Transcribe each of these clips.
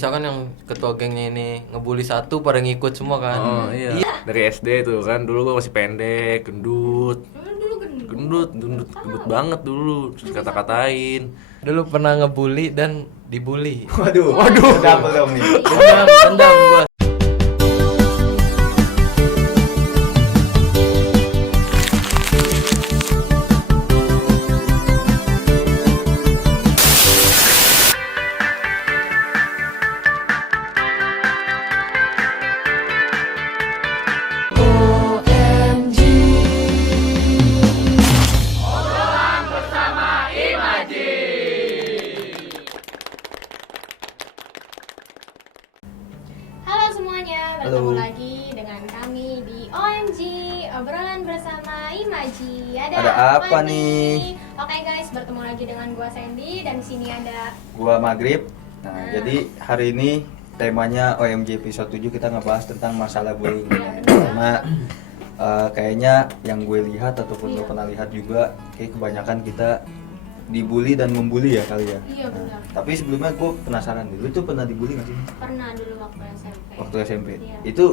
misalkan yang ketua gengnya ini ngebully satu pada ngikut semua kan. Oh iya. Dari SD tuh kan dulu gua masih pendek, gendut banget dulu, terus kata-katain. Dulu pernah ngebully dan dibully. Waduh. Double dong nih. Dendam gua. Halo semuanya, bertemu lagi dengan kami di OMG Obrolan Bersama Imaji. Ada apa nih? Oke guys, bertemu lagi dengan gua Sandy dan di sini ada Gua Maghrib. Nah, jadi hari ini temanya OMG episode 7 kita ngebahas tentang masalah bullying. Karena kayaknya yang gue lihat ataupun lo pernah lihat juga, kayak kebanyakan kita dibully dan membuli ya kali ya. Iya benar. Tapi sebelumnya gue penasaran nih, lu tuh pernah dibully nggak sih? Pernah dulu waktu SMP. Waktu SMP. Iya. Itu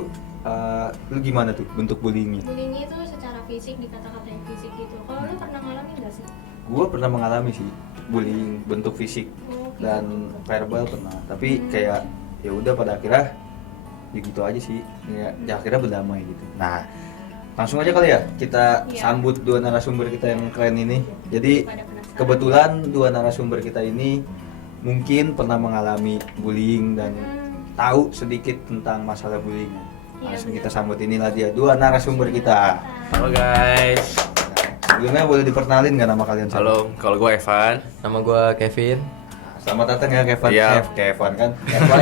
lu gimana tuh bentuk bullyingnya? Bullyingnya itu secara fisik, dikata-katain fisik gitu. Kalau lu pernah ngalamin nggak sih? Gue pernah mengalami sih bullying bentuk fisik Oh, gitu. dan verbal pernah. Tapi kayak ya udah pada akhirnya ya gitu aja sih. Ya akhirnya berdamai gitu. Nah, langsung aja kali ya kita Iya. sambut dua narasumber kita yang keren ini. Jadi Pada penasaran. kebetulan dua narasumber kita ini mungkin pernah mengalami bullying dan tahu sedikit tentang masalah bullying. Iya, Langsung benar. kita sambut inilah dia dua narasumber kita. Halo guys. Nah, sebelumnya boleh diperkenalin nggak nama kalian? siapa? Halo, kalau gua Evan. Nama gua Kevin. Selamat datang ya Kevin. Iya. Kevin kan. Evan.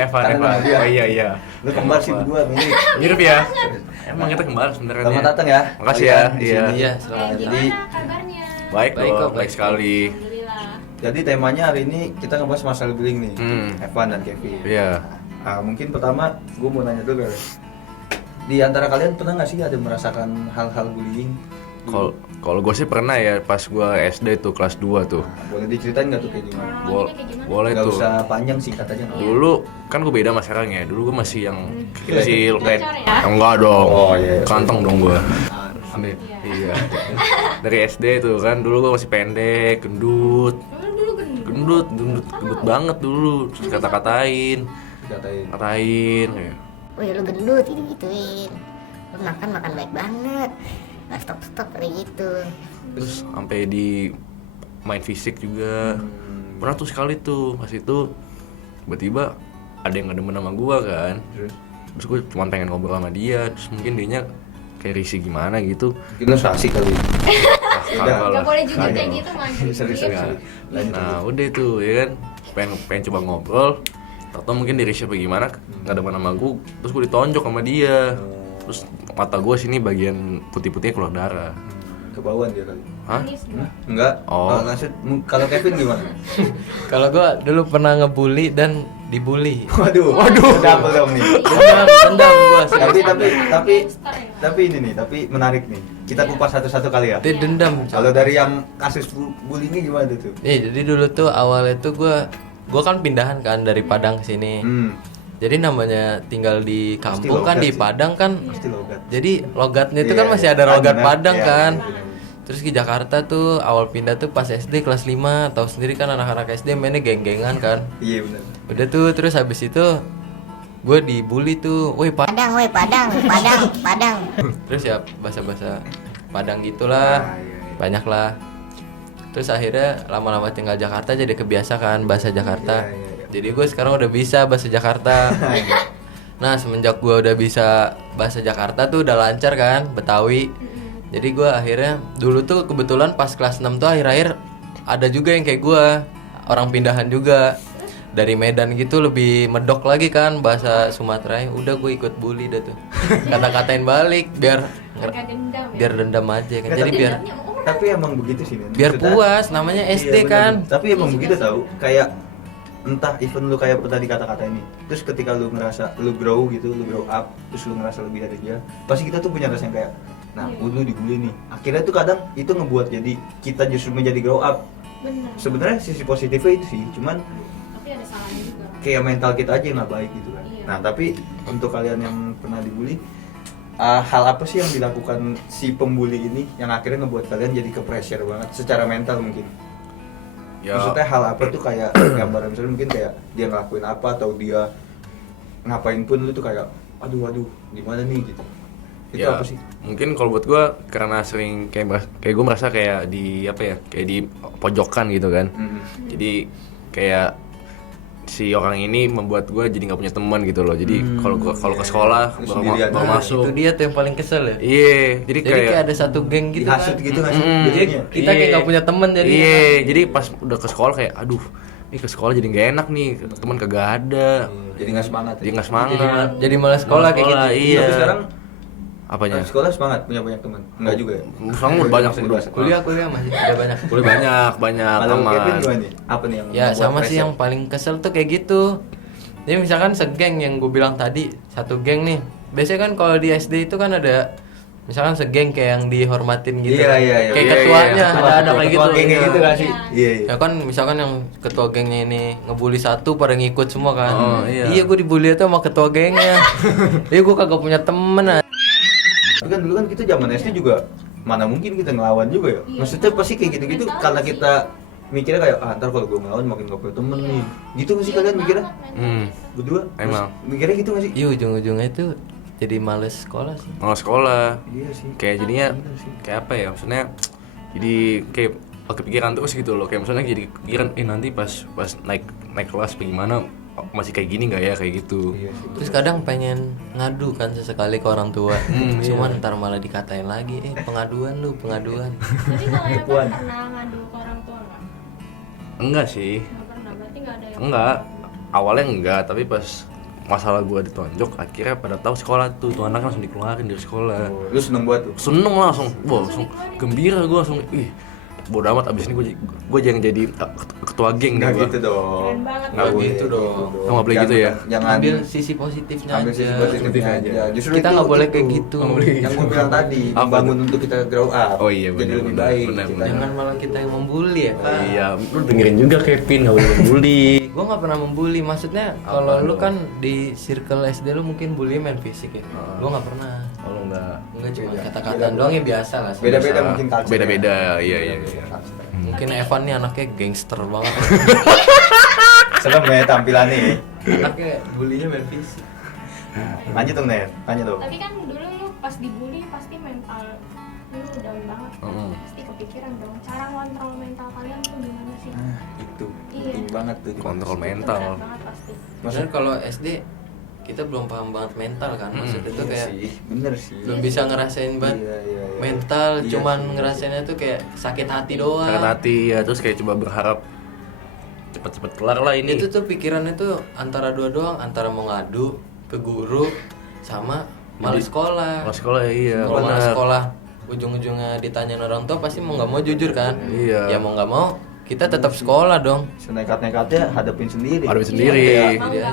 Evan. Karena nama dia. Oh iya. Lu kembar sih berdua mirip. Mirip ya? Emang kita kembar sebenarnya. Selamat datang ya. Makasih ya. Kalian di Iya. sini. Iya, Oke, selamat. Jadi gimana kabarnya? Baik Baik kok, kok, baik baik. sekali. Alhamdulillah. Jadi temanya hari ini kita ngebahas masalah bullying nih. Evan dan Kevin. Iya. Nah, mungkin pertama gue mau nanya dulu ya. Di antara kalian pernah nggak sih ada merasakan hal-hal bullying? Kalau gue sih pernah ya pas gua SD tuh kelas 2 tuh. Nah, boleh diceritain nggak tuh kayak gimana? Kronologinya kayak gimana? Boleh Nggak tuh. usah panjang, singkat aja nggak apa-apa. Dulu kan gue beda sama sekarang ya. Dulu gue masih yang kecil kayak Bocor ya? enggak dong. Oh, iya. Kantong dong gua. Amin. Iya. Dari SD tuh kan dulu gue masih pendek, gendut banget dulu. Terus kata-katain kayak Wih lu gendut gitu-gituin. Lu makan baik banget. Gak stop kayak gitu. terus sampai di main fisik juga. Pernah tuh sekali tuh pas itu tiba-tiba ada yang ngedemen sama gua kan. Terus gue cuma pengen ngobrol sama dia, terus mungkin dianya kayak risih gimana gitu. Mungkin lu sasi kali. Kagak Gak lah. boleh juga kayak Kagak. gitu Maghrib. Serius. Nah udah tuh ya kan pengen coba ngobrol, atau mungkin diri siapa gimana nggak ada nama gue, terus gue ditonjok sama dia, terus mata gue sini bagian putih-putihnya keluar darah. Kebauan dia kali. Hah? Manis. Enggak. Oh. Kalau Kevin gimana? Kalau gua dulu pernah ngebully dan dibully. Waduh. Double dong nih. Dendam gua. Tapi ini nih, tapi menarik nih. Kita kupas satu-satu kali ya. Itu dendam. Kalau dari yang kasus bullying gimana tuh? Jadi dulu tuh awalnya tuh gua kan pindahan kan dari Padang ke sini. Jadi namanya tinggal di kampung kan logat di sih. Padang kan. Pasti logat. Jadi logatnya itu kan Iya, masih iya. ada logat Benar. Padang Iya, kan. iya, benar. Terus ke Jakarta tuh awal pindah tuh pas SD kelas 5, tahu sendiri kan anak-anak SD mainnya geng-gengan kan. Iya benar. Udah tuh terus habis itu gue dibully tuh, woi Padang. terus ya bahasa-bahasa Padang gitulah, banyak lah. Terus akhirnya lama-lama tinggal Jakarta jadi kebiasa kan bahasa Jakarta. Iya. Jadi gue sekarang udah bisa bahasa Jakarta. Nah semenjak gue udah bisa bahasa Jakarta tuh udah lancar kan Betawi. Jadi gue akhirnya dulu tuh kebetulan pas kelas 6 tuh akhir-akhir ada juga yang kayak gue, orang pindahan juga dari Medan gitu, lebih medok lagi kan bahasa Sumatera. Udah gue ikut bully dah tuh. Kata-katain balik biar Agak dendam ya. biar dendam aja kan. Nggak, Jadi tapi- biar Tapi emang begitu sih. Nen. biar Maksudnya- puas, namanya Iya, SD benar. kan. Tapi emang begitu tahu. Kayak entah even lu kayak tadi kata-kata ini. Terus ketika lu ngerasa lu grow gitu, lu grow up, terus lu ngerasa lebih dari dia, pasti kita tuh punya rasa yang kayak nah, lu dibully nih. Akhirnya tuh kadang itu ngebuat jadi kita justru menjadi grow up. Bener. Sebenarnya sisi positifnya itu sih, cuman Tapi ada salahnya juga. kayak mental kita aja yang nggak baik gitu kan. Iya. Nah tapi untuk kalian yang pernah dibully, hal apa sih yang dilakukan si pembuli ini yang akhirnya ngebuat kalian jadi ke pressure banget secara mental mungkin? Ya, Maksudnya hal apa tuh kayak gambaran misalnya mungkin kayak dia ngelakuin apa atau dia ngapain pun lu tuh kayak aduh gimana nih gitu. Itu ya, apa sih? mungkin kalau buat gue karena sering kayak gue merasa kayak di apa ya, kayak di pojokan gitu kan. Jadi kayak si orang ini membuat gue jadi nggak punya teman gitu loh. Jadi kalau ke sekolah Lu baru sendirian. mau Nah, masuk. itu dia tuh yang paling kesel ya. Iya, jadi Kayak ada satu geng gitu Dihasut kan. gitu nggak sih? Mm-mm. Jadi Jadinya? kita kayak nggak punya temen jadi. Iya, jadi pas udah ke sekolah kayak aduh, ini ke sekolah jadi nggak enak nih, teman kagak ada. Jadi nggak semangat. Jadi nggak Jadi, semangat. jadi malas sekolah kayak gitu. Iya. Tapi sekarang Apanya? sekolah semangat punya banyak teman. Enggak juga ya? Sekarang udah banyak sih. Kuliah masih ada banyak. Kuliah banyak Kalau teman. Kevin gimana nih? Apa nih yang Ya membuat sama sih pressure? yang paling kesel tuh kayak gitu. Jadi misalkan segeng yang gue bilang tadi, satu geng nih. Biasanya kan kalau di SD itu kan ada misalkan segeng kayak yang dihormatin gitu. Iya, iya. Kayak Iya, ketuanya iya. ada kayak gitu. Ketua geng kayak gitu kan sih? Iya. Iya, iya. Ya kan misalkan yang ketua gengnya ini ngebully satu pada ngikut semua kan. Oh, iya. Iya gue dibully itu sama ketua gengnya. Iya gue kagak punya temen. Tapi kan dulu kan kita zaman SD juga mana mungkin kita ngelawan juga ya. Iya. Maksudnya pasti kayak gitu-gitu Mental karena sih. kita mikirnya kayak ntar kalau gue ngelawan makin gak punya temen nih. Gitu nggak sih kalian mikirnya? Berdua? Emang. Mikirnya gitu gak sih? Iya ujung-ujungnya itu jadi males sekolah sih. Mau sekolah. Iya sih. Kayak jadinya Bener sih. kayak apa ya? Maksudnya jadi kayak kepikiran terus gitu loh. Kayak misalnya jadi kepikiran nanti pas naik kelas bagaimana masih kayak gini nggak ya kayak gitu. Iya sih. Terus kadang pengen ngadu kan sesekali ke orang tua. Cuman ntar malah dikatain lagi, pengaduan lu, pengaduan. Tapi kalau yang Puan. pernah ngadu ke orang tua nggak? Enggak sih. Nggak pernah, berarti nggak ada yang Enggak. Awalnya enggak, tapi pas masalah gua ditonjok akhirnya pada tahu sekolah tuh anak langsung dikeluarin dari sekolah. Oh, lu seneng banget tuh. Seneng langsung, wah langsung gembira gua langsung, ih bodo amat abis ini gue jangan jadi ketua geng Nggak nih gua. gitu dong. Keren banget. Nggak boleh gitu dong. Oh, nggak boleh gitu ya? Jangan Ambil sisi positifnya ambil aja. sisi positifnya Positif aja. aja. Justru Kita itu- nggak boleh itu kayak gitu. Nggak boleh kayak yang gue bilang tadi, Apa membangun untuk kita grow up. Oh iya, jadi benar, lebih benar, baik. benar, kita. benar. Jangan malah kita yang membuli ya. Pak. Iya, lu dengerin juga Kevin, gak boleh bully. Gue nggak pernah membuli, maksudnya kalau lu kan di circle SD lu mungkin bully main fisik ya. Gue nggak pernah. Kalau enggak Enggak cuma Beda. kata-kataan doang ya biasa lah. sih. Beda-beda Bisa. mungkin culture. Beda-beda, iya, iya, iya. Mungkin Evan nih anaknya gangster banget. Serem ya tampilannya. ya. Anaknya bulinya main fisik. Lanjut dong Nen, tanya dong. Tapi kan dulu lu pas dibully pasti mental lu down banget. Mm-mm. Pasti kepikiran dong. Cara ngontrol mental kalian tuh gimana sih? Itu Iya. penting banget tuh. Kontrol Itu mental. berat banget pasti. Maksudnya kalau SD kita belum paham banget mental kan. Maksudnya itu Iya kayak sih, bener sih. belum bisa ngerasain banget Iya, iya, iya. mental, Iya cuman sih. ngerasainnya tuh kayak sakit hati doang. Sakit hati ya, terus kayak coba berharap cepet-cepet kelar lah ini. Itu tuh pikirannya tuh antara dua doang, antara mau ngadu ke guru sama malas sekolah. Kalau sekolah ya, iya. Kalau malas benar. sekolah ujung-ujungnya ditanyain orang tua pasti mau nggak mau jujur kan. Iya. Ya mau nggak mau kita tetap sekolah dong. Senekat-nekatnya hadapin sendiri. Hadapin sendiri. Iya.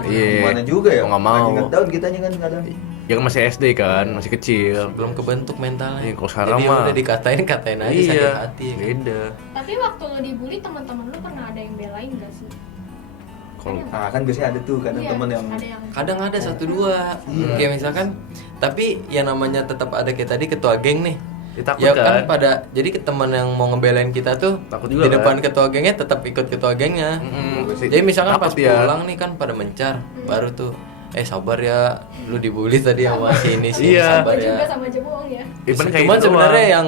Iya. Gimana juga ya? Mau nggak mau. Lagi ngedown kitanya kan kadang. Ya kan masih SD kan, masih kecil. Belum kebentuk mentalnya. Iya, kalau sekarang jadi mah- udah dikatain aja sakit Iya. hati. Beda. Tapi waktu lu dibully teman-teman lu pernah ada yang belain gak sih? Kalau Nah kan biasanya ada tuh kadang Iya, temen yang ada yang Kadang ada satu dua. Kayak misalkan tapi yang namanya tetap ada kayak tadi ketua geng nih. Ya, takut ya kan? pada jadi ke teman yang mau ngebelain kita tuh Takut juga di depan kan? ketua gengnya tetap ikut ketua gengnya. Pasti Jadi misalkan takut pas dia. pulang nih kan pada mencar, baru tuh sabar ya, lu dibully tadi sama si ini sih, Iya. sabar Gua ya. juga sama aja bohong ya. Even kayak Cuman gitu sebenarnya doang. yang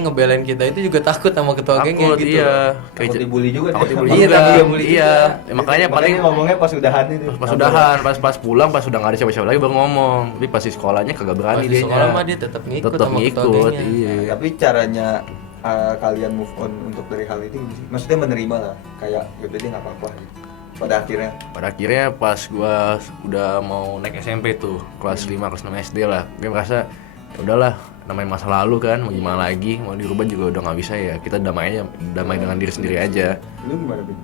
ngebelain kita itu juga takut sama ketua gengnya Takut, gitu. iya. takut dibully juga. Takut dia. dibully Iya, juga. takut dibully Iya. juga. Ya, makanya paling ngomongnya pas udahan itu. pas udahan, pas pulang, pas udah nggak ada siapa-siapa lagi baru ngomong. Tapi pas di sekolahnya kagak Pas berani di dia. sekolah mah dia tetap ngikut Tetap sama ketua ngikut, gengnya. iya. Tapi caranya kalian move on untuk dari hal itu gimana sih? Maksudnya menerima lah, kayak yaudah dia nggak apa-apa. Pada akhirnya, Pada akhirnya pas gua udah mau naik SMP tuh, kelas 5, kelas 6 SD lah. Gue merasa ya udahlah, namanya masa lalu kan, mau gimana lagi, mau dirubah juga udah nggak bisa ya. Kita damai aja, damai dengan diri sendiri aja. lu gimana Bin?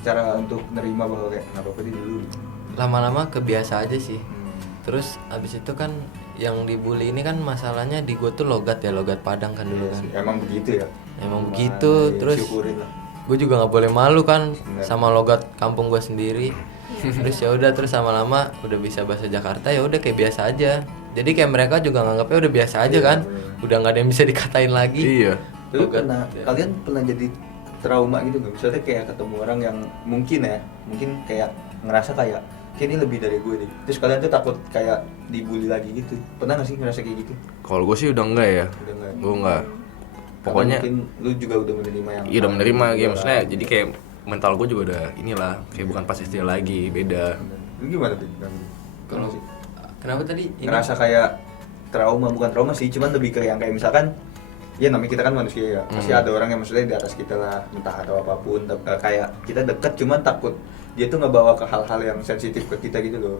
Cara untuk nerima bahwa kayak nggak apa-apa dia dulu. Lama-lama kebiasa aja sih. Terus abis itu kan yang dibully ini kan masalahnya di gue tuh logat ya, logat Padang kan dulu Iya kan. sih, emang begitu ya. Emang Gimana, begitu, ya, terus syukurin lah. gue juga nggak boleh malu kan Bener. sama logat kampung gue sendiri. Terus ya udah, terus lama-lama udah bisa bahasa Jakarta, ya udah kayak biasa aja. Jadi kayak mereka juga nganggapnya udah biasa aja Iya, kan, bener. udah nggak ada yang bisa dikatain lagi. Iya. Tapi Logat. kalian pernah jadi trauma gitu nggak? Misalnya kayak ketemu orang yang mungkin kayak ngerasa kayak ini lebih dari gue nih. Terus kalian tuh takut kayak dibully lagi gitu. Pernah nggak sih ngerasa kayak gitu? Kalau gue sih udah enggak ya. Udah nggak? Gue enggak. Karena Pokoknya mungkin lu juga udah menerima yang iya udah menerima juga gitu. lah. Maksudnya jadi kayak mental gue juga udah inilah kayak bukan pas SD lagi, beda. Lu gimana tuh? Kalau kenapa tadi? Ini? Ngerasa kayak trauma, bukan trauma sih, cuman lebih ke yang kayak misalkan ya namanya kita kan manusia ya, pasti ada orang yang maksudnya di atas kita lah, entah atau apapun, kayak kita deket cuman takut dia tuh ngebawa ke hal-hal yang sensitif ke kita gitu loh.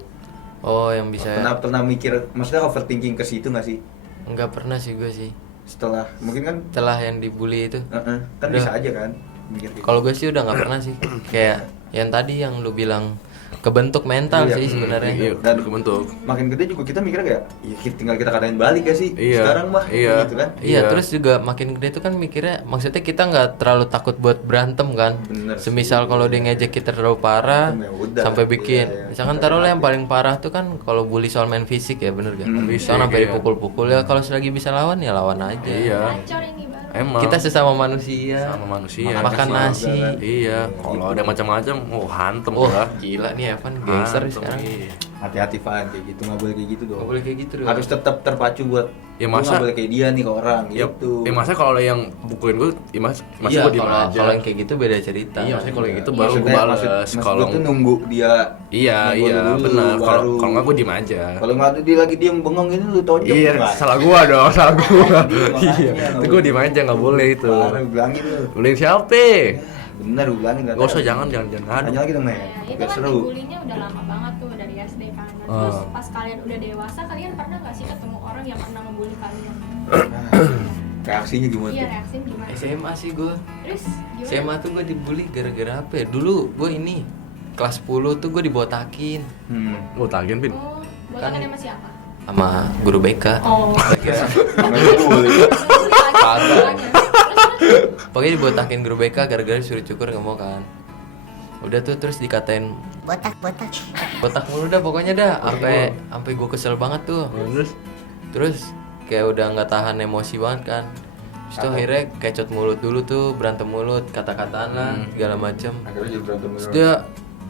Oh, yang bisa. Pernah mikir, maksudnya overthinking ke situ nggak sih? Nggak pernah sih gue sih. Setelah mungkin kan Setelah yang dibully itu. kan Udah. bisa aja kan mikir gitu. Kalau gue sih udah nggak pernah sih. Kayak yang tadi yang lu bilang kebentuk mental Iya, sih sebenarnya. Iya, Dan kebentuk. makin gede juga kita mikir kayak ya tinggal kita katain balik ya sih. Iya, Sekarang mah iya. gitu kan. Iya, Iya. terus juga makin gede itu kan mikirnya, maksudnya kita nggak terlalu takut buat berantem kan. Bener sih. Semisal kalau dia ngejek kita terlalu parah, Ya udah. sampai bikin, Iya, iya. misalkan taruhlah yang paling parah tuh kan kalau bully soal main fisik ya, bener gak? Fisik, Misalkan sampai iya. dipukul-pukul ya, kalau selagi bisa lawan ya lawan aja. Iya. Hancur ini baru. Emang Kita sesama manusia. sama manusia. Makan nasi. Iya, kalau ada macam-macam, hantem Wah, lah. gila nih Evan, gangster Hantem, sekarang. iya. Hati-hati Fan, kayak gitu nggak boleh kayak gitu dong. Gak boleh kayak gitu dong. Harus tetap terpacu buat Ya, lu masa- nggak boleh kayak dia nih ke orang Ya, gitu. masa kalau yang pukulin gue, ya masa Iya, gue diem aja. kalau yang kayak gitu beda cerita. Iya, maksudnya kalau yang gitu Iya. baru gue Maksudnya- balas. maksud Kalau gua tuh nunggu dia iya, nenggol iya, dulu, benar. Kalau baru. kalau nggak gue diem aja. Kalau nggak tuh dia lagi diem bengong ini lu tonjok Iya, nggak? salah gua dong, salah gua. Makanya, Iya, nggak itu gua diem aja, nggak boleh itu. Parah, gua bilangin lu. Bullying siapa? Bener gua bilangin. Gak usah, jangan Tanya ngadu. lagi dong, Nek. Nah, itu Biar kan seru. dibullyingnya udah lama banget tuh dari SD kan. Nah, Ah. terus pas kalian udah dewasa, kalian pernah nggak sih ketemu orang yang pernah ngebully kalian? Reaksinya gimana Iya, tuh? reaksinya gimana? SMA sih gue. Terus gimana? SMA tuh gue dibully gara-gara apa ya? Dulu gue ini kelas 10 tuh gue dibotakin Lu tagihan, Pin. Oh, buat Kan- sama siapa? sama guru BK. Oh. Namanya dibully. Pokoknya dibotakin guru BK gara-gara disuruh cukur nggak mau kan. Udah tuh terus dikatain botak botak mulu dah pokoknya dah, sampai gue kesel banget tuh. Terus kayak udah nggak tahan emosi banget kan. Terus tuh akhirnya kecot mulut dulu tuh, berantem mulut, kata-kataan lah segala macem. Akhirnya jadi berantem Terus beneran. dia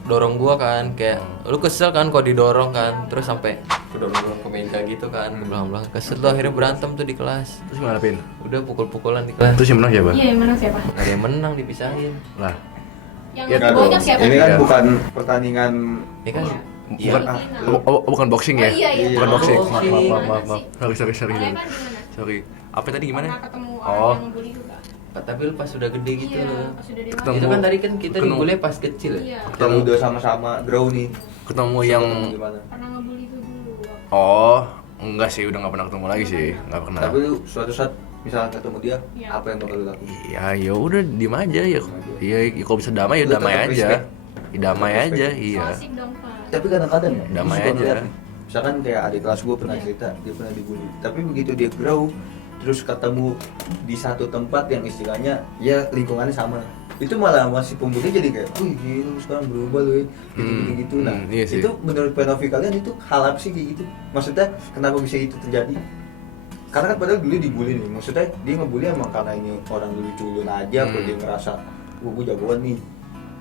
dorong gua kan, kayak lu kesel kan kalau didorong kan, terus sampai kedorong ke meja gitu kan, ke belakang-belakang. Kesel tuh akhirnya berantem tuh di kelas. Terus gimana, Pin? Udah pukul-pukulan di kelas. Terus yang menang siapa? Iya, yang menang siapa? Gak ada yang menang, dipisahin. Lah, Yang Iya lebih dong. banyak siapa? Ini kan Iya. bukan pertandingan Ya kan? Iya. Iya. bukan bukan boxing ya? Oh, iya, iya. Bukan Oh, boxing. boxing. Maaf. Sorry. Kalau Evan gimana? Sorry. Apa tadi gimana? Pernah ketemu orang Oh. yang ngebully juga? Tapi lu pas udah gede gitu Iya, loh. pas udah dewasa. Ketemu. Itu kan tadi kan kita Ketemu. dibully pas kecil ya. Iya. yang udah sama-sama grow nih. Ketemu yang Gimana? Pernah ngebully itu dulu. oh, enggak sih, udah nggak pernah ketemu lagi sih. Nggak pernah. Tapi lu suatu saat misalnya ketemu dia, Iya. apa yang bakal lu lakuin? Iya, ya udah diem aja ya. Iya, ya, kalau bisa damai ya Lu damai tetap aja. respect. Ya, damai Tetap aja, respect. iya. So asik dong, Pak. Tapi kadang-kadang ya, Damai gua suka aja. ngeliat nih, misalkan kayak adik kelas gue pernah cerita, dia pernah dibully. Tapi begitu dia grow, terus ketemu di satu tempat yang istilahnya ya lingkungannya sama, itu malah masih pembuli jadi kayak, wih gila lu sekarang berubah lu gitu. Nah iya sih. itu menurut POV kalian itu hal apa sih kayak gitu? Maksudnya kenapa bisa itu terjadi? Karena kan padahal dulu dibully nih, maksudnya dia ngebully emang karena ini orang dulu culun aja, atau dia ngerasa, wah gue jagoan nih,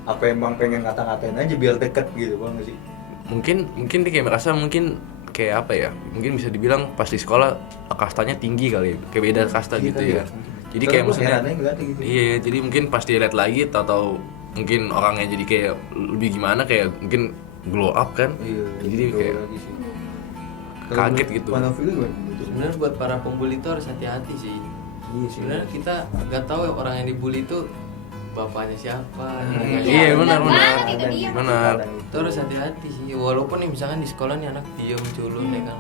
apa emang pengen ngata-ngatain aja biar deket gitu, bang nggak sih? Mungkin dia kayak merasa mungkin kayak apa ya? Mungkin bisa dibilang pas di sekolah kastanya tinggi kali, kayak beda kasta Iya gitu kali ya. Jadi Soalnya kayak gua maksudnya heran aja ngeliatnya gitu. iya, jadi mungkin pas dia lihat lagi atau mungkin orangnya jadi kayak lebih gimana kayak mungkin glow up kan. Iya, Jadi gitu kayak lagi sih. kaget gitu. Mana film gimana? Gitu. Sebenarnya buat para pembuli itu harus hati-hati sih. Iya sih. Sebenarnya kita nggak tahu orang yang dibully itu bapaknya siapa. Iya, benar. banget, itu dia. Benar. Itu harus hati-hati sih. Walaupun nih misalkan di sekolah nih anak diem culun ya kan.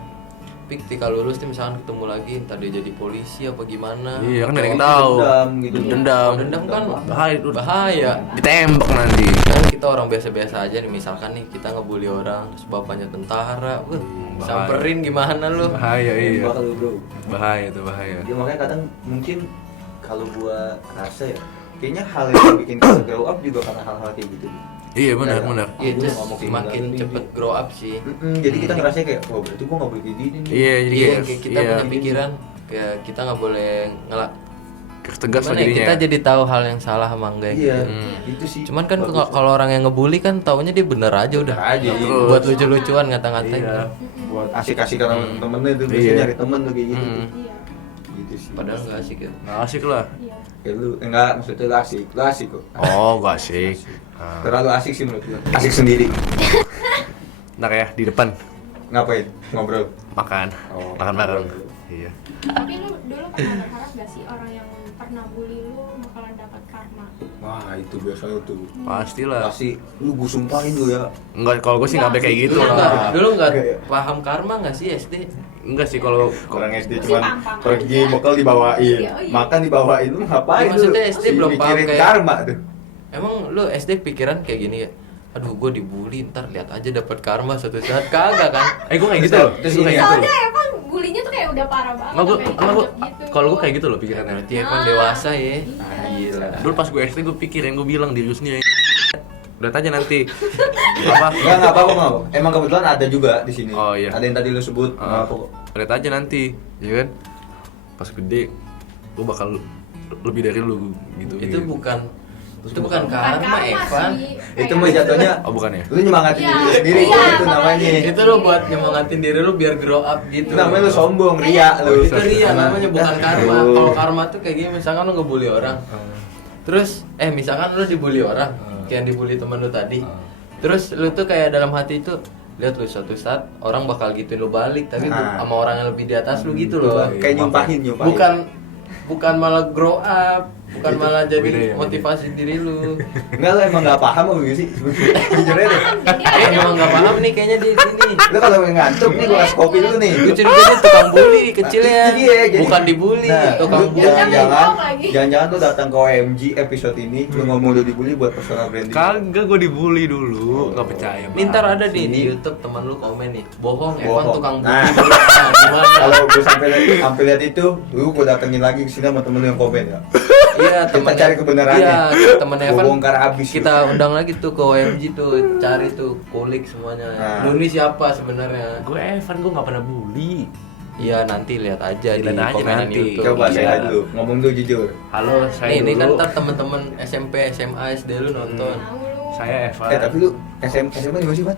Tapi ketika lulus nih misalkan ketemu lagi entar dia jadi polisi apa gimana. Iya, kan ada yang Atau tahu. dendam gitu. Dendam. Kalau dendam kan Bahaya, bahaya. ditembak nanti. Kan kita orang biasa-biasa aja nih, misalkan nih kita ngebully orang terus bapaknya tentara, bahaya. samperin gimana lu? Bahaya, iya. Bakal bro. Bahaya tuh, bahaya. Ya makanya kadang mungkin kalau gua rasa ya kayaknya hal yang bikin kita grow up juga karena hal-hal kayak gitu. Iya benar Ya, benar. Iya, itu Gua ngomong kayak semakin gini, cepet grow up sih. Jadi kita ngerasanya kayak, oh berarti gua nggak boleh kayak gini nih. Iya jadi Iya, kayak kayak kita iya, punya pikiran kayak kita nggak boleh tegas lah gimana ya, jadinya. kita jadi tahu hal yang salah sama enggak Iya, gitu. itu sih. Cuman kan Bagus. kalau orang yang ngebully kan taunya dia bener aja udah. Bener aja. Terus. Buat lucu-lucuan ngata-ngatain. Iya. buat asik-asik sama temennya tuh Iya. biasanya nyari temen tuh kayak gitu. Hmm. Iya. Gitu sih. Padahal nggak asik ya. Nggak asik lah. Iya. Ya lu enggak maksudnya lu asik kok. Oh gak asik. Ah. Terlalu asik sih menurut gua. Asik sendiri. Ntar ya di depan Ngapain? Ngobrol. makan, Oh, makan bareng. ngobrol. Iya. Tapi lu dulu pernah berharap gak sih orang yang pernah bully lu bakalan dapat karma? Wah, itu biasanya tuh. Pastilah. Pasti lu gua sumpahin lu ya. Enggak, kalau gue sih nggak sampai kayak gitu Dulu lah. nggak Enggak ya? paham karma nggak sih SD? Enggak sih kalau Orang SD Masih cuman paham-paham pergi aja. bekal dibawain, Iya, oh iya. makan dibawain, lu ngapain Ya, lu? maksudnya SD belum paham mikirin kayak- karma tuh. Emang lu SD pikiran kayak gini ya? Aduh, gue dibully, ntar lihat aja dapat karma suatu saat. Kagak kan? gue kayak gitu loh. Terus Gua kayak ini gitu. Soalnya emang bulinya tuh kayak udah parah banget. Enggak gue, sampai enggak gue. dianggap gitu. Kalau gue kayak gitu loh pikirannya. Berarti Evan dewasa ya. Ah, gila. Dulu pas gue SD gue pikir yang gue bilang diri gue sendiri. Lihat aja nanti. Apa? Enggak apa-apa, enggak apa. Emang kebetulan ada juga di sini. Oh, iya. Ada yang tadi lu sebut, enggak Ah, apa kok. lihat aja nanti, ya kan? Pas gede, gue bakal lebih dari lu gitu. Itu gitu. bukan karma, Evan. sih. Itu Kayak- mah jatuhnya Oh bukan ya? lu nyemangatin Iya. diri lu sendiri Iya, itu namanya. Itu lu buat nyemangatin diri lu biar grow up gitu. Itu namanya lu sombong, ria lu. Itu ria namanya bukan karma. Tuh. Kalau karma tuh kayak gini, misalkan lu ngebully orang. Terus misalkan lu dibully orang, kayak yang dibully temen lu tadi. Terus lu tuh kayak dalam hati itu lihat lu suatu saat orang bakal gituin lu balik, tapi Nah. sama orang yang lebih di atas lu gitu loh. Kayak nyumpahin. Bukan malah grow up, bukan Itu malah beda jadi ya, motivasi diri lu. Enggak, lu emang enggak paham apa gimana sih? Jujur aja deh. Emang nggak paham nih kayaknya di sini. Lu kalau ngantuk nih gua kasih kopi dulu nih. Gue curiga dia tukang bully kecilnya, Itu dia, jadi- bukan dibully, Nah, tukang lu bully. jangan-jangan lu datang ke OMG episode ini lu ngomong lu dibully buat personal branding. Kagak, gue dibully dulu, nggak percaya. Nih, ntar ada nih Sini. di YouTube teman lu komen nih, bohong Evan Bohong. tukang bully. Nah. Nah, gimana? Kalau gue sampai lihat itu, lu gue datengin lagi ke sini sama temen lu yang komen ya. Iya, Kita temen cari kebenarannya. Iya, temen Gua Evan. bongkar abis. Kita undang lagi tuh ke OMG tuh, cari tuh, kulik semuanya. Nah. Lu ini siapa sebenarnya? Gue Evan, gue nggak pernah bully. Iya, nanti lihat aja di Lihat aja komenan nanti. YouTube. Coba Iya. saya dulu, ngomong dulu jujur. Halo, saya Nih, ini kan dulu. ntar temen-temen SMP, SMA, SD lu nonton. Saya Evan. Tapi lu SMA di mana sih, Pan?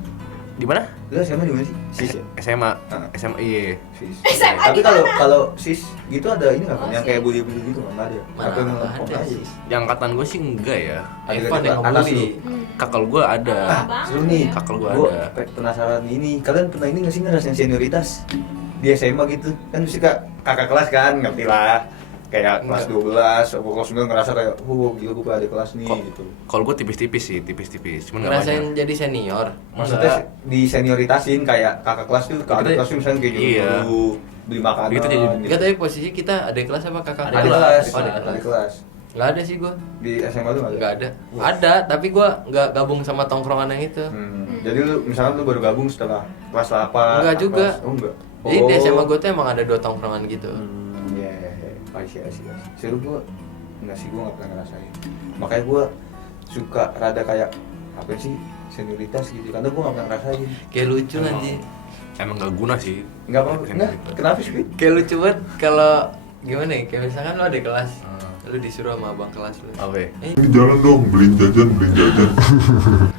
Di mana? Lu SMA di mana sih? Sis ya? SMA. Ah. SMA iya. Sis. SMA Tapi di kalau mana? kalau sis gitu ada ini nggak kan? Oh, Yang sis. kayak bully-bully gitu nggak ada. Mana Apa yang ngomong ada aja? sih? Yang angkatan gue sih enggak ya. Ada Evan di yang atas ngebully. lu. Kakak gue ada. Ah, seru nih. Kakak gua Gua ada. penasaran ini. Kalian pernah ini nggak sih ngerasain senioritas di SMA gitu? Kan mesti kakak kelas kan, ngerti lah. Kayak kelas 12, aku kelas 9 ngerasa kayak, gila gue ada kelas nih Kok- gitu. Kalau gue tipis-tipis sih, tipis-tipis. Cuman nggak Ngerasain banyak. jadi senior. Maksudnya Enggak. di senioritasin kayak kakak kelas tuh, kakak Kita- kelas tuh misalnya kayak iya. nyuruh beli makanan. Begitu jadi- Enggak, tapi posisi kita ada kelas apa kakak? Ada kelas, Oh, ada ada kelas. kelas. Nggak ada sih gua. Di SMA tuh nggak Nggak ada. Ada, tapi gua nggak gabung sama tongkrongan yang itu. Jadi lu misalnya lu baru gabung setelah kelas 8. Enggak juga. Oh enggak. Jadi di SMA gua tuh emang ada 2 tongkrongan gitu. Iya, iya, iya. Asik. Seru gua enggak sih, gua enggak pernah ngerasain. Makanya gua suka rada kayak apa sih senioritas gitu karena gua enggak pernah ngerasain. Kayak lucu Emang- nanti. Emang gak guna sih. Enggak apa-apa. Enggak. Kenapa sih? Fit? Kayak lucu banget kalau gimana ya? Kayak misalkan lu ada kelas, Ah. lu disuruh sama abang kelas lu. Oke. Ini jalan dong, beliin jajan.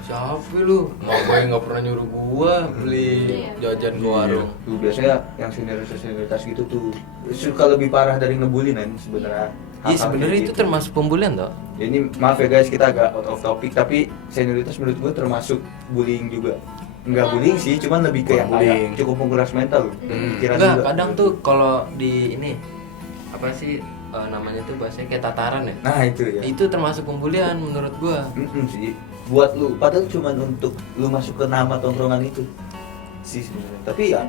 Siapa lu? Nggak pernah nyuruh gua beli jajan ke warung. Tuh biasanya yang senioritas gitu tuh suka lebih parah dari ngebully kan sebenarnya. Iya, Hal-hal sebenarnya kayak itu gitu. termasuk pembulian toh. Ya, ini maaf ya guys, kita agak out of topic tapi senioritas menurut gua termasuk bullying juga. Enggak bullying sih, cuman lebih kayak Bukan bullying. cukup menguras mental loh. dan pikiran Enggak, juga. kadang tuh kalau di ini apa sih namanya tuh bahasanya kayak tataran ya. Nah, itu ya. Itu termasuk pembulian menurut gua. Sih buat lu padahal cuma untuk lu masuk ke nama tongkrongan itu sih sebenarnya tapi ya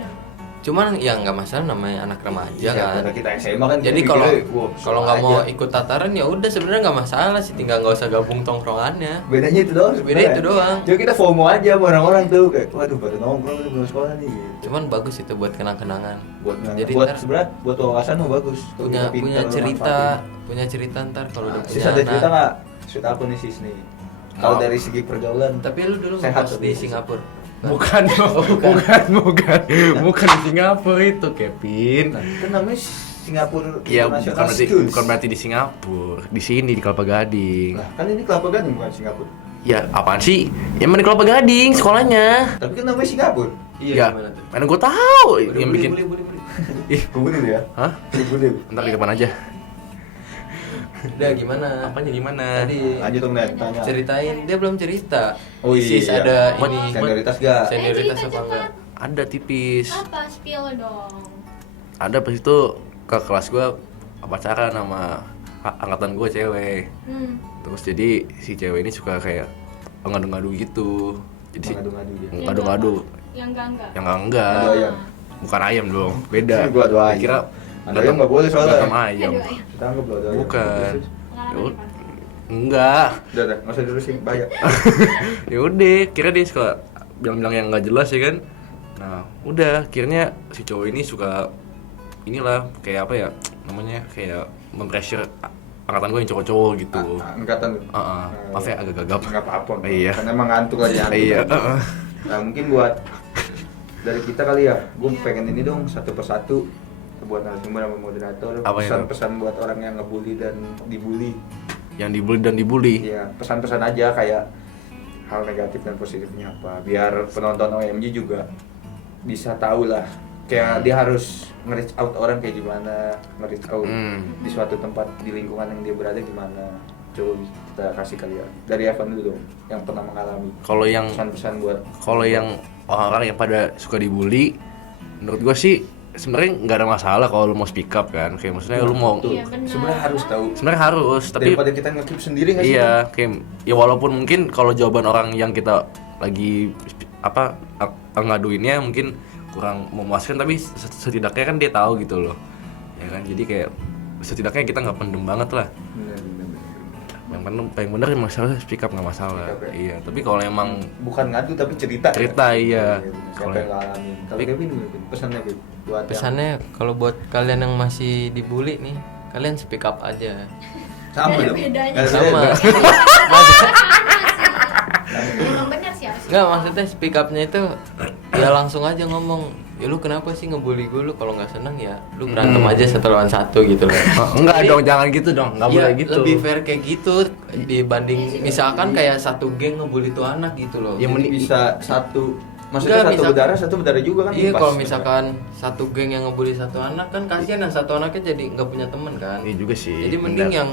Cuman ya nggak masalah, namanya anak remaja kan. Karena kita SMA kan. Jadi kita kalau mikirnya, wah, kalau nggak salah mau aja. ikut tataran ya udah sebenarnya nggak masalah sih, tinggal nggak usah gabung tongkrongannya. Bedanya itu doang. Beda sebenarnya. itu doang. Jadi kita FOMO aja sama orang-orang tuh kayak waduh pada nongkrong nih belum sekolah nih gitu. Cuman bagus itu buat kenang-kenangan. Jadi ntar sebenarnya buat wawasan mah bagus. Tuh, punya kita pintar, punya lu cerita, manfaatin. punya cerita ntar kalau udah Sis punya ada cerita anak. nggak? Cerita apa nih sis nih? Kalau Oh. dari segi pergaulan. Tapi lu dulu Sehat ngekos tapi di sis. Singapura. Bukan dong, bukan di Singapura itu, Kevin. Nah, kan namanya Singapura Iya, International bukan berarti Schools. bukan berarti di Singapura, di sini di Kelapa Gading. Nah, kan ini Kelapa Gading bukan Singapura. Ya, apaan sih? Ya mana di Kelapa Gading sekolahnya. Tapi kan namanya Singapura. Ya, gimana tuh? mana gue tahu Udah, yang boleh, bikin. boleh, boleh, boleh. Ih, Gue dulu ya. hah? Gue dulu. Ntar di depan aja. Udah gimana? Apanya gimana? Tadi Lanjut dong Net, tanya. ceritain, dia belum cerita. Oh iya. Sis ada ini Senioritas gak? senioritas cerita apa enggak? Ada tipis. Apa spill dong? Ada pas itu ke kelas gue pacaran sama angkatan gue cewek. Terus jadi si cewek ini suka kayak ngadu-ngadu gitu. Jadi si Mengadu-ngadu dia. ngadu-ngadu Yang enggak. yang enggak. Adu ayam. Bukan ayam dong, beda. Gua adu ayam. Kira Adu ayam nggak boleh soalnya. berantem ayam. Aduh, ayam. Kita anggap loh ada ayam. Bukan. Pengalaman Yaudah. apa? Enggak. Udah, nggak usah diurusin, bahaya. Ya udah, kira dia suka bilang-bilang yang nggak jelas ya kan. Nah, udah, akhirnya si cowok ini suka inilah kayak apa ya namanya, kayak mempressure angkatan gue yang cowok-cowok gitu. Angkatan lu. Maaf ya agak gagap. Nggak apa-apa. Iya. Karena emang ngantuk lagi ngantuk. Iya. Nah mungkin buat dari kita kali ya, gue pengen ini dong satu persatu buat narasumber sama moderator. Apa itu? Pesan-pesan buat orang yang ngebully dan dibully. Yang dibully dan dibully. Iya, pesan-pesan aja kayak hal negatif dan positifnya apa. Biar penonton OMG juga bisa tahu lah. Kayak dia harus nge-reach out orang kayak gimana, nge-reach out di suatu tempat di lingkungan yang dia berada gimana. Coba kita kasih kali ya. Dari Evan dulu dong, yang pernah mengalami. Kalau yang Pesan-pesan buat orang-orang yang pada suka dibully, menurut gue sih sebenarnya nggak ada masalah kalau lu mau speak up kan. Kayak maksudnya lu mau tuh, Iya, benar. sebenarnya harus tahu. sebenarnya harus, tapi Daripada kita nge-keep sendiri nggak sih? iya, kayak ya walaupun mungkin kalau jawaban orang yang kita lagi ngaduinnya mungkin kurang memuaskan, tapi setidaknya kan dia tahu gitu loh, ya kan. Jadi kayak setidaknya kita nggak pendem banget lah. Bener. Yang bener emang masalah speak up nggak masalah. Speak up, ya. Iya, tapi kalau emang Bukan ngadu tapi cerita. Cerita, iya. Bener. Siapa Kalau- yang ngalamin? Kalau Tapi- Kevin gimana, Vin? Pesannya Vin, buat yang- Pesannya kalau buat kalian yang masih dibully nih, kalian speak up aja. sama Nggak ada dong. bedanya. Nggak ada Sama. bedanya. Emang benar sih harus. Enggak, maksudnya speak up-nya itu ya langsung aja ngomong. Ya lu kenapa sih ngebully gue? Lu kalau nggak seneng ya lu berantem aja 1 lawan 1 gitu loh. enggak Tapi- dong, jangan gitu dong, nggak Iya, boleh gitu. lebih fair kayak gitu dibanding misalkan kayak satu geng ngebully tuh anak gitu loh. Ya, Jadi mending- bisa satu, maksudnya Enggak, satu berdarah juga kan? Iya, pas. kalau misalkan satu geng yang ngebully satu anak kan kasihan, yang satu anaknya jadi nggak punya temen kan. Iya juga sih. Jadi mending benar. yang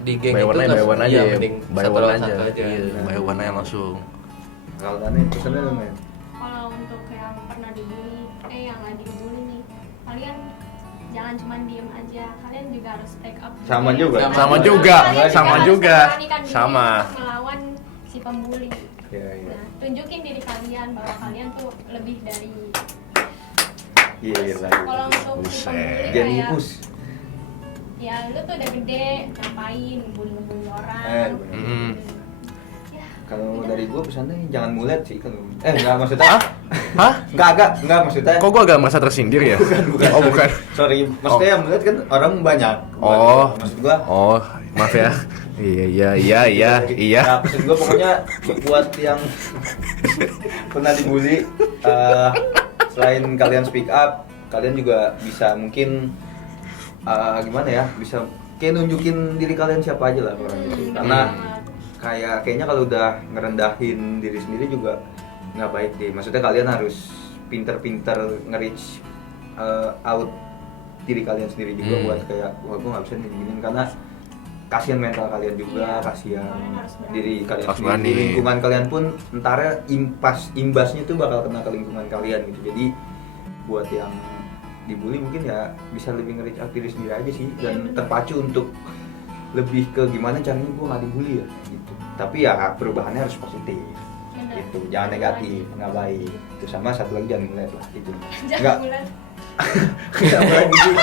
di geng By itu one aja, nggak- by one aja iya, ya. mending By 1 one lawan aja. 1 aja. Iya, by one aja langsung. Kalau Dani pesannya dong men. Kalau untuk yang pernah dibully, yang lagi dibully nih, kalian jangan cuma diem aja, kalian juga harus speak up. Sama juga. Sama juga, Kalian sama harus juga. memberanikan diri Sama. untuk melawan si pembuli. Iya, iya. Nah, tunjukin diri kalian bahwa kalian tuh lebih dari. Iya lah. Kalau untuk si Buset. pembuli Jangan kayak, ngipus. ya lu tuh udah gede, ngapain ngebully orang? Bener. Mm. Ya, Kalau dari gua pesannya jangan mulet sih kalau. Enggak maksudnya. Hah? Enggak maksudnya. Kok gua agak merasa tersindir ya? Oh bukan. Sorry, maksudnya yang mulet kan orang banyak. Oh. Maksud gua. Oh, maaf ya. Iya. Nah, maksud gua pokoknya buat yang pernah dibully, selain kalian speak up, kalian juga bisa mungkin gimana ya, bisa kayak nunjukin diri kalian siapa aja lah orang itu. Karena kayaknya kalau udah ngerendahin diri sendiri juga nggak baik deh. Maksudnya kalian harus pinter-pinter nge-reach out diri kalian sendiri juga buat kayak wah gue nggak bisa nih gini, karena kasihan mental kalian juga, Iya. kasihan Kalian harus berani. diri kalian Harus sendiri. Di berani. lingkungan kalian pun entarnya imbasnya tuh bakal kena ke lingkungan kalian gitu. Jadi buat yang dibully mungkin ya bisa lebih nge-reach out diri sendiri aja sih, dan Iya, bener. terpacu untuk lebih ke gimana caranya gue nggak dibully ya gitu. Tapi ya perubahannya harus positif Bener. gitu, jangan negatif, nggak baik. Itu sama satu lagi jangan mulai lah itu. Jangan Nggak, mulai. Kenapa lagi sih?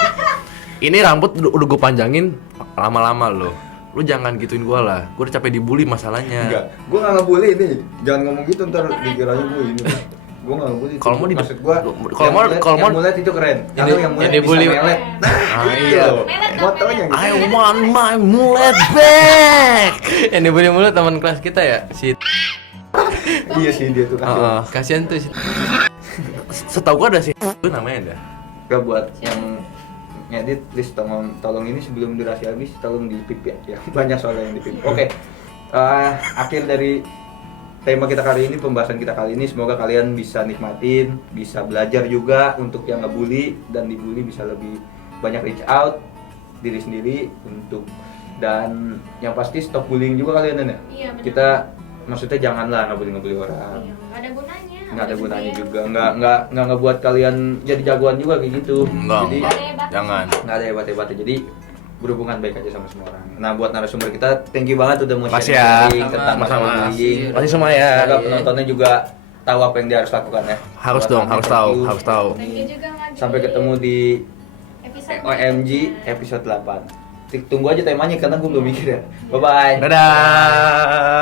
Ini rambut udah gue panjangin lama-lama loh. Lu jangan gituin gue lah. Gue udah capek dibully masalahnya. Enggak, gue nggak ngebully nih. Jangan ngomong gitu ntar dikiranya gue ini. Gue nggak ngebully. Kalau mau maksud gue, kalau mau yang mulet itu keren. Kalau yang mulet yang bisa dibully. melet. Nah, iya. Melet dong, Motonya gitu. I want my mullet back. Yang dibully mulu teman kelas kita ya, si Iya sih dia tuh kasih. kasihan tuh si Setahu gue ada sih itu namanya ada. Gak buat yang ngedit, please tolong ini sebelum durasi habis tolong dipip ya. Banyak soalnya yang dipip. Oke. Akhir dari tema kita kali ini, pembahasan kita kali ini, semoga kalian bisa nikmatin, bisa belajar juga untuk yang ngebully dan dibully bisa lebih banyak reach out diri sendiri untuk, dan yang pasti stop bullying juga kalian ya. Iya, benar. Kita maksudnya janganlah ngebully orang. Iya, nggak ada gunanya. Nggak ada gunanya juga, nggak ngebuat kalian jadi jagoan juga kayak gitu. Jadi Enggak. Jangan. nggak ada hebat-hebatnya, jadi berhubungan baik aja sama semua orang. Nah, buat narasumber kita, thank you banget udah mau Makasih ya. sharing tentang Sama-sama. masalah bullying. Makasih semua ya. Semoga penontonnya juga tahu apa yang dia harus lakukan ya. Harus Buat dong, kami, harus thank tahu, you. harus tahu. Thank you juga Ngadi. Sampai ketemu di Episode OMG berikutnya. episode 8. Tunggu aja temanya karena gue belum mikir ya. Bye bye. Dadah.